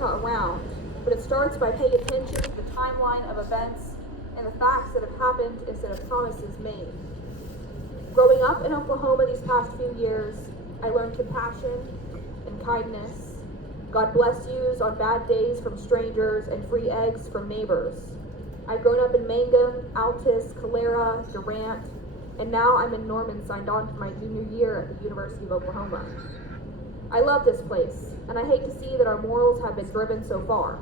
America around, but it starts by paying attention to the timeline of events and the facts that have happened instead of promises made. Growing up in Oklahoma these past few years, I learned compassion and kindness, God bless yous on bad days from strangers, and free eggs from neighbors. I've grown up in Mangum, Altus, Calera, Durant, and now I'm in Norman, signed on for my junior year at the University of Oklahoma. I love this place, and I hate to see that our morals have been driven so far.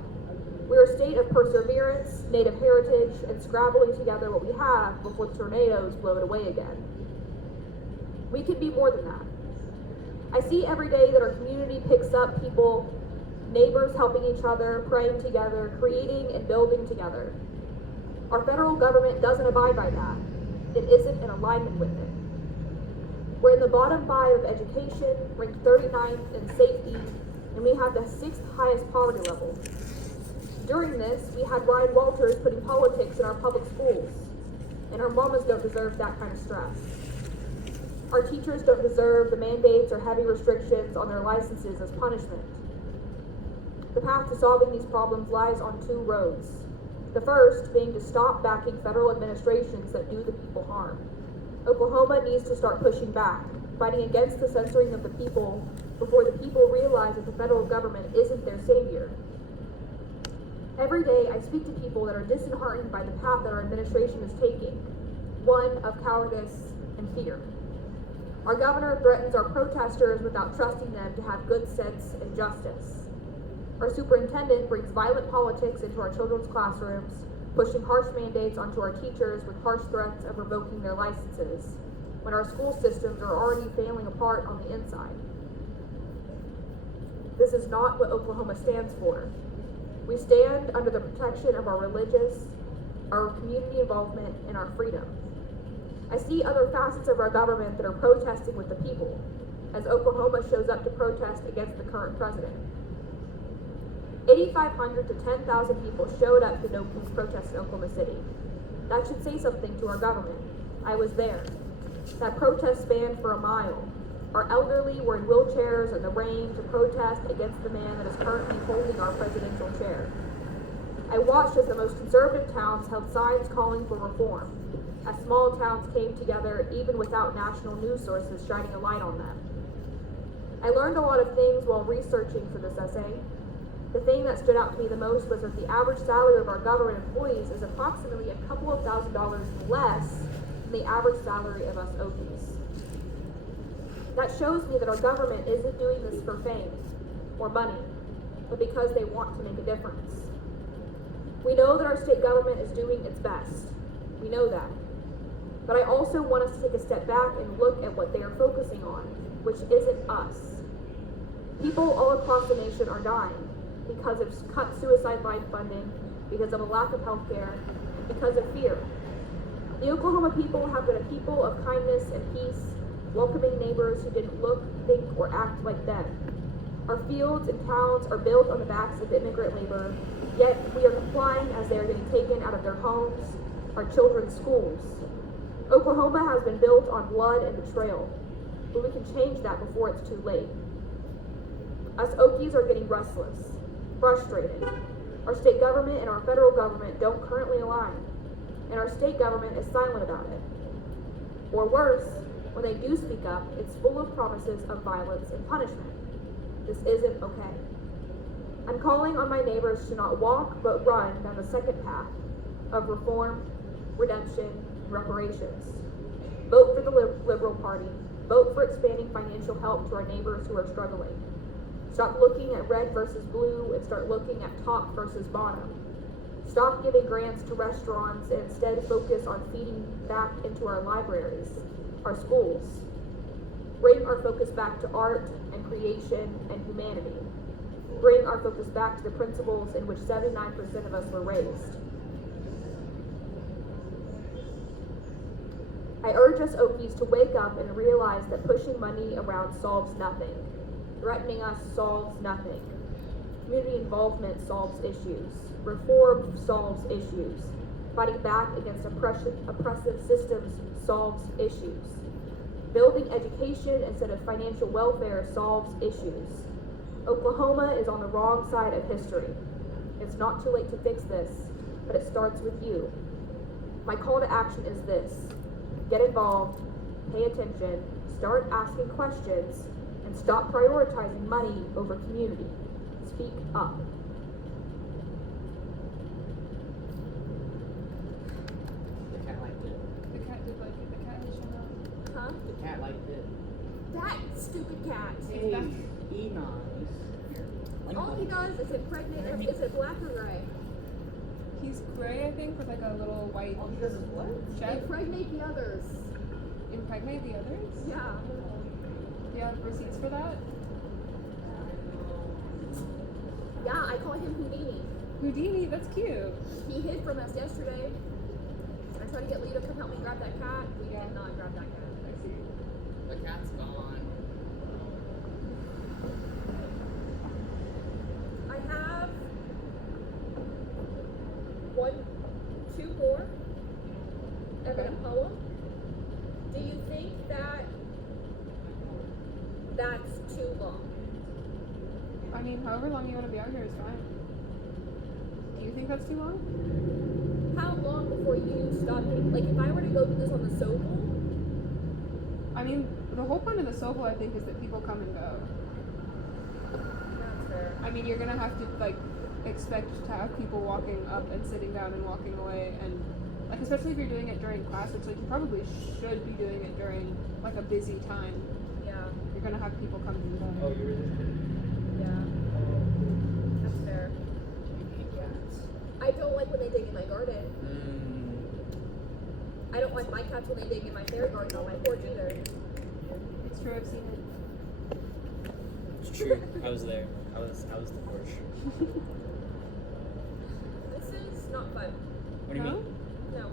We're a state of perseverance, native heritage, and scrabbling together what we have before tornadoes blow it away again. We can be more than that. I see every day that our community picks up people, neighbors helping each other, praying together, creating and building together. Our federal government doesn't abide by that. It isn't in alignment with it. We're in the bottom 5 of education, ranked 39th in safety, and we have the 6th highest poverty level. During this, we had Ryan Walters putting politics in our public schools, and our mamas don't deserve that kind of stress. Our teachers don't deserve the mandates or heavy restrictions on their licenses as punishment. The path to solving these problems lies on 2 roads. The first being to stop backing federal administrations that do the people harm. Oklahoma needs to start pushing back, fighting against the censoring of the people before the people realize that the federal government isn't their savior. Every day I speak to people that are disheartened by the path that our administration is taking, one of cowardice and fear. Our governor threatens our protesters without trusting them to have good sense and justice. Our superintendent brings violent politics into our children's classrooms, pushing harsh mandates onto our teachers with harsh threats of revoking their licenses, when our school systems are already failing apart on the inside. This is not what Oklahoma stands for. We stand under the protection of our religious, our community involvement, and our freedom. I see other facets of our government that are protesting with the people, as Oklahoma shows up to protest against the current president. 8,500 to 10,000 people showed up to No King's protest in Oklahoma City. That should say something to our government. I was there. That protest spanned for a mile. Our elderly were in wheelchairs in the rain to protest against the man that is currently holding our presidential chair. I watched as the most conservative towns held signs calling for reform, as small towns came together even without national news sources shining a light on them. I learned a lot of things while researching for this essay. The thing that stood out to me the most was that the average salary of our government employees is approximately a couple of $1,000s less than the average salary of us Okies. That shows me that our government isn't doing this for fame or money, but because they want to make a difference. We know that our state government is doing its best. We know that. But I also want us to take a step back and look at what they are focusing on, which isn't us. People all across the nation are dying because of cut suicide line funding, because of a lack of health care, and because of fear. The Oklahoma people have been a people of kindness and peace, welcoming neighbors who didn't look, think, or act like them. Our fields and towns are built on the backs of immigrant labor, yet we are complying as they are getting taken out of their homes, our children's schools. Oklahoma has been built on blood and betrayal, but we can change that before it's too late. Us Okies are getting restless, frustrated. Our state government and our federal government don't currently align, and our state government is silent about it. Or worse, when they do speak up, it's full of promises of violence and punishment. This isn't okay. I'm calling on my neighbors to not walk, but run down the second path of reform, redemption, and reparations. Vote for the Liberal Party. Vote for expanding financial help to our neighbors who are struggling. Stop looking at red versus blue and start looking at top versus bottom. Stop giving grants to restaurants and instead focus on feeding back into our libraries, our schools. Bring our focus back to art and creation and humanity. Bring our focus back to the principles in which 79% of us were raised. I urge us Okies to wake up and realize that pushing money around solves nothing. Threatening us solves nothing. Community involvement solves issues. Reform solves issues. Fighting back against oppressive systems solves issues. Building education instead of financial welfare solves issues. Oklahoma is on the wrong side of history. It's not too late to fix this, but it starts with you. My call to action is this: get involved, pay attention, start asking questions, and stop prioritizing money over community. Speak up. The cat liked it. The cat did like it. The cat has shown up. Huh? The cat liked it. That stupid cat. Hey, Enos. All he does is impregnate. Is it black or gray? He's gray, I think, with like a little white All he does is what? check. Impregnate the others. Impregnate the others? Yeah. Do you have receipts for that? Yeah, I call him Houdini. Houdini, that's cute. He hid from us yesterday. I tried to get Lee to come help me grab that cat. We Yeah. did not grab that cat. I see. The cat's gone. I have two more of Okay. a poem. Do you think that that's too long? I mean, however long you want to be out here is fine. Do you think that's too long? How long before you stop? Like, if I were to go do this on the Sobel, I mean, the whole point of the Soho, I think, is that people come and go. that's fair. I mean, you're gonna have to like expect to have people walking up and sitting down and walking away, and like especially if you're doing it during class, which like you probably should be doing it during like a busy time. Yeah, You're gonna have people come and go. Oh, you really did. yeah, that's fair. You hate cats. I don't like when they dig in my garden. Mm. I don't like my cats when they dig in my fairy garden on my porch either. It's true, I've seen it. It's true. I was there. I was the Porsche. This is not fun. What do you No? mean? No.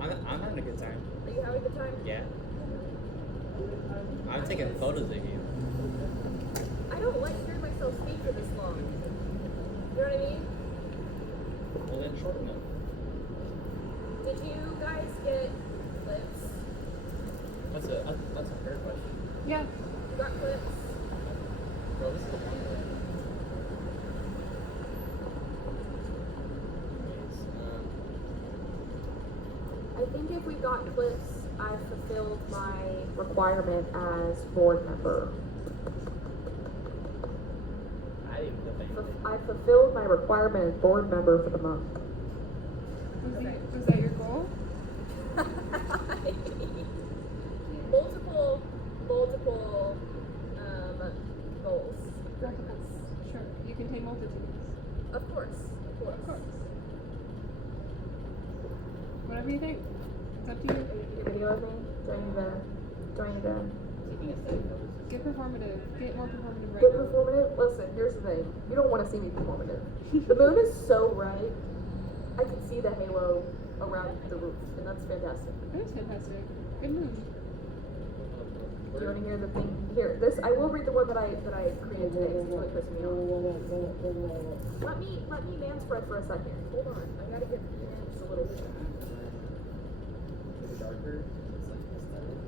I'm having a good time. Are you having a good time? Yeah. I'm taking photos of you. I don't like hearing myself speak for this long. You know what I mean? Well, then shorten them. Did you guys get clips? That's a fair question. Yeah. You got clips? Well, this is a one way. I think if we got clips, I fulfilled my requirement as board member. I didn't even know anything. I fulfilled my requirement as board member for the month. Was that your goal? multiple goals. Sure. You contain multitudes. Of course. Of course. Whatever you think. It's up to you. Are you video of me? Do I need to Taking a study notes. Get performative. Get more performative right get now. performative? Listen, here's the thing. You don't want to see me performative. The moon is so bright. I can see the halo around the roof, and that's fantastic. That is fantastic. Good move. Do you want to hear the thing? Here, this I will read the one that I created today. It's really pissing me off. Let me man spread for a second. Hold on, I gotta get just a little bit. Is it darker? It's like aesthetic.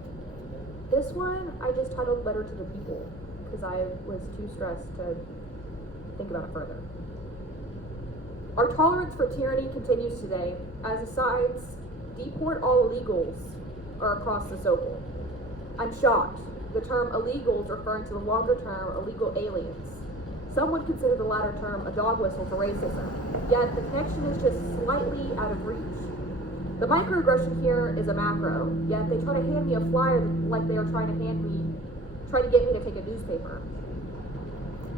This one I just titled "Letter to the People" because I was too stressed to think about it further. Our tolerance for tyranny continues today as the sides deport all illegals are across the Sokol. I'm shocked. The term illegals referring to the longer term illegal aliens. Some would consider the latter term a dog whistle for racism, yet the connection is just slightly out of reach. The microaggression here is a macro, yet they try to hand me a flyer like they are trying to get me to take a newspaper.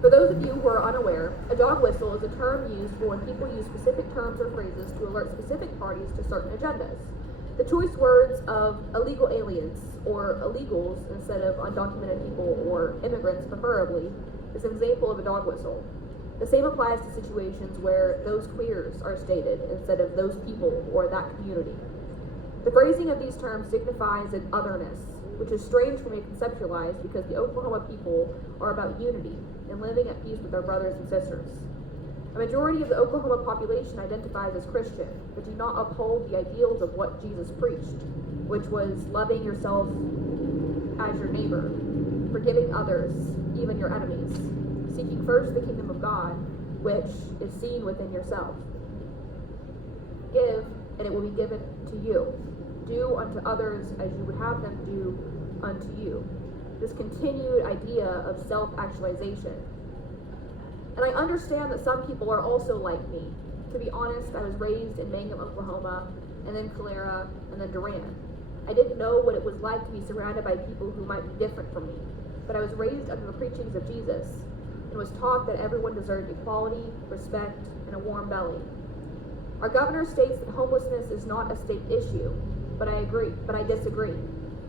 For those of you who are unaware, a dog whistle is a term used for when people use specific terms or phrases to alert specific parties to certain agendas. The choice words of illegal aliens or illegals instead of undocumented people or immigrants preferably is an example of a dog whistle. The same applies to situations where those queers are stated instead of those people or that community. The phrasing of these terms signifies an otherness, which is strange for me to conceptualize because the Oklahoma people are about unity and living at peace with their brothers and sisters. A majority of the Oklahoma population identifies as Christian, but do not uphold the ideals of what Jesus preached, which was loving yourself as your neighbor, forgiving others, even your enemies, seeking first the kingdom of God, which is seen within yourself. Give, and it will be given to you. Do unto others as you would have them do unto you. This continued idea of self-actualization. And I understand that some people are also like me. To be honest, I was raised in Mangum, Oklahoma, and then Calera, and then Durant. I didn't know what it was like to be surrounded by people who might be different from me, but I was raised under the preachings of Jesus and was taught that everyone deserved equality, respect, and a warm belly. Our governor states that homelessness is not a state issue, but I disagree.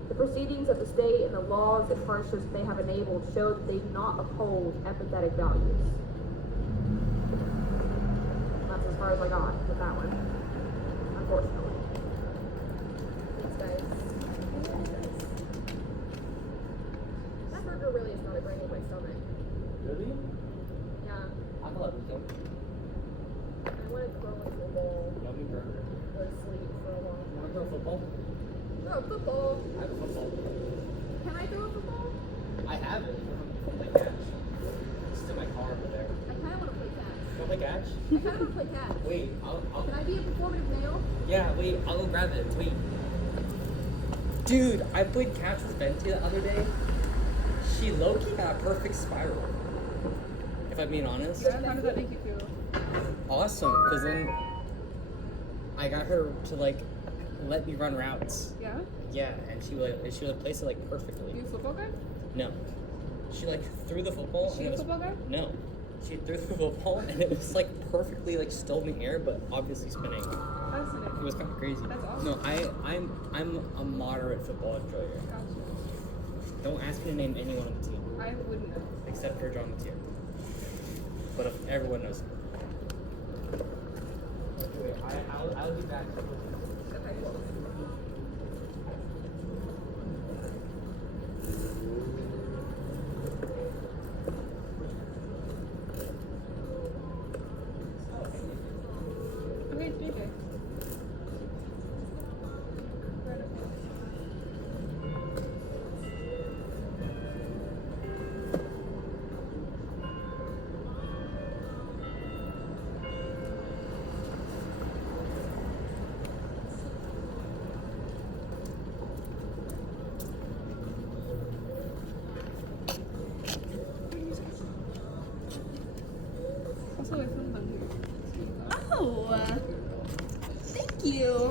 The proceedings of the state and the laws and harshness they have enabled show that they do not uphold empathetic values. That's as far as I got with that one, unfortunately. Thanks, guys. That burger really is not agreeing with my stomach. Really? Yeah, I love it. Don't I want to throw into a bowl yummy burger. or sleep for a long You time. wanna throw a football? Throw a football. I have a football. Can I throw a football? I have it. Play catch. It's still my car over there. I kind of want to play catch. You wanna play catch? I kind of want to play catch. Wait, Can I be a performative male? Yeah, wait, I'll go grab it. Wait. Dude, I played catch with Venti the other day. She low-key got a perfect spiral. If I'm being honest. Yeah, how does that make you feel? Awesome, because then I got her to like let me run routes. Yeah? Yeah, and she would place it like perfectly. You a football guy? No. She like threw the football Is she and a it was football guy? no. She threw the football and it was like perfectly like still in the air but obviously spinning. Fascinating. It was kind of crazy. That's awesome. No, I'm a moderate football enjoyer. Gotcha. Don't ask me to name anyone on the team I wouldn't know. except for John Matier. But if everyone knows him. Okay, wait, I'll be back. Okay, cool.